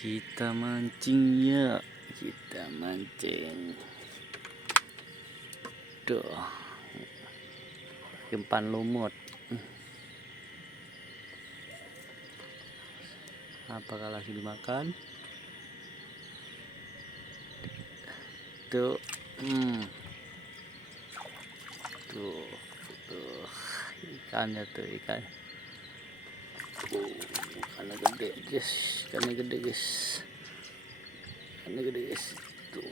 Kita mancing ya, kita mancing. Tuh, umpan lumut. Apakah lagi dimakan? Tuh, tuh, ikannya tuh ikan. Ikannya gede guys, ikannya gede guys, ikannya gede guys. Tuh,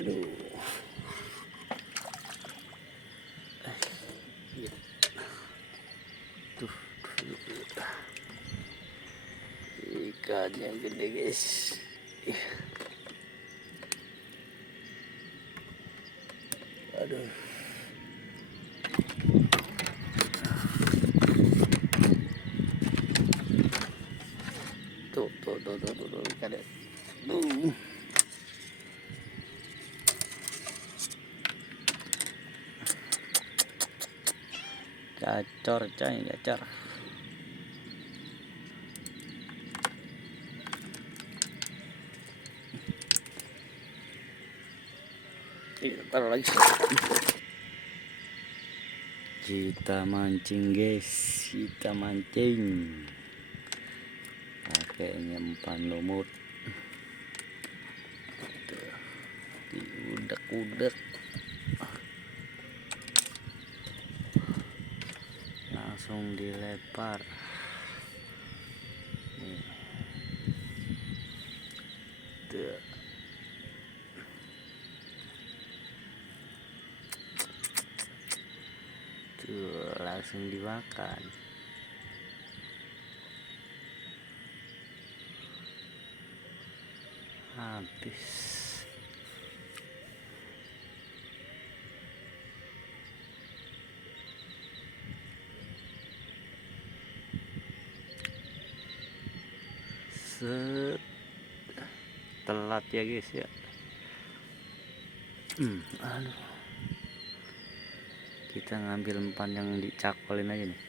aduh. Tuh, ikannya gede guys. Aduh. Tuh ikannya. Gacor coy, gacor. Taruh lagi. Kita mancing guys, kita mancing pakai umpan lumut. Diudak-udak, langsung dilempar. Nih. Tuh. Tuh, langsung dimakan. Habis. Set. Telat ya guys ya. Aduh. Kita ngambil umpan yang dicakolin aja nih.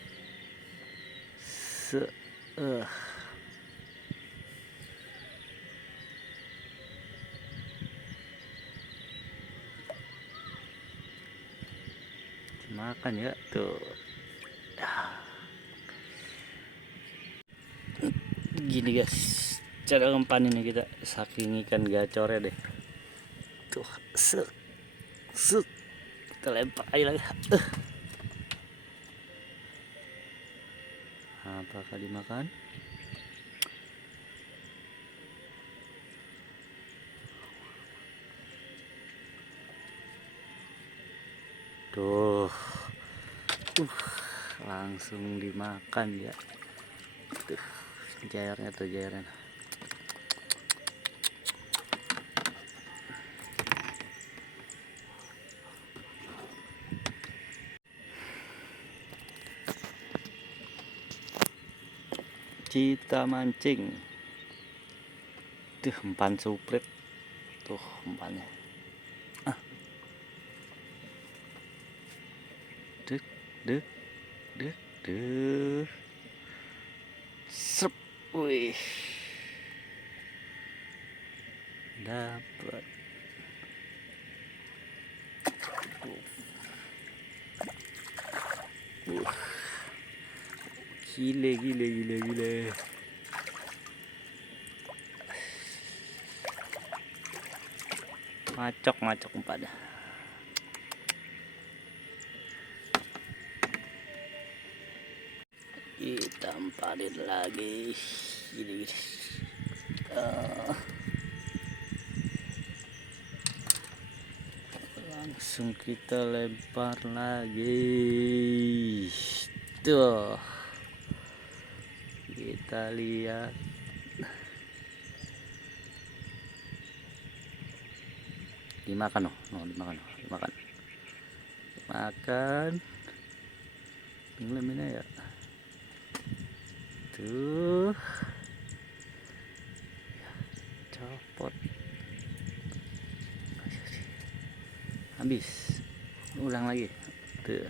Makan ya tuh. Gini guys, cara umpan ini kita saking ikan gacornya deh. Tuh, kita lempar aja lagi. Apakah dimakan? Tuh, langsung dimakan ya. Tuh, jairnya tuh jairnya. Kita mancing. Tuh, umpan suprit. Tuh umpannya. Dek. Sep. Wih. Dapat. Gile. Macok umpannya. Kita empatin lagi. Gini. Langsung kita lempar lagi. Tuh. Kita lihat. Dimakan dimakan. Makan. Ngeleminnya ya. Tuh. Copot. Habis. Ulang lagi. Tuh.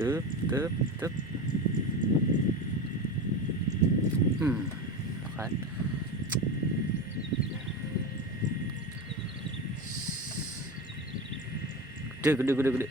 Tup, tup, tup. Kan. Gede, gede, gede.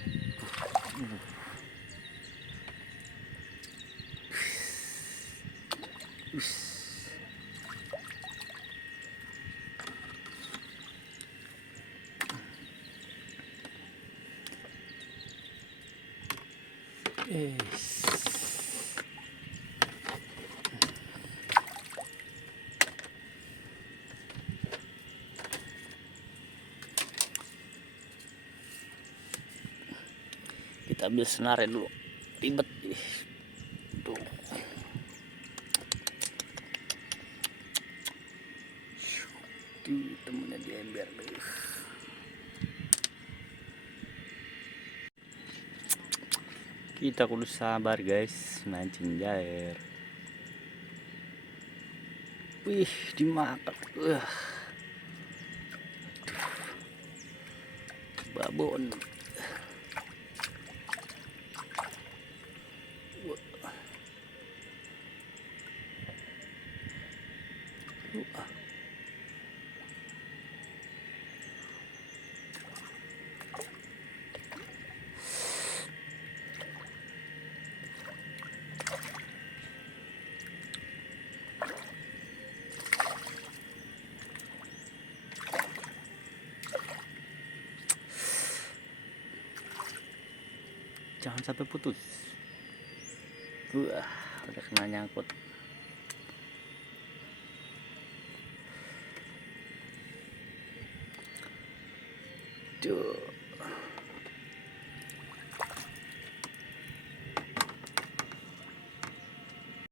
Kita ambil senarnya dulu, ribet. Tuh. Temennya di ember. Kita kudu sabar guys, mancing jair. Wih, dimakan. Babon. Jangan sampai putus. Udah kena nyangkut. Tuh.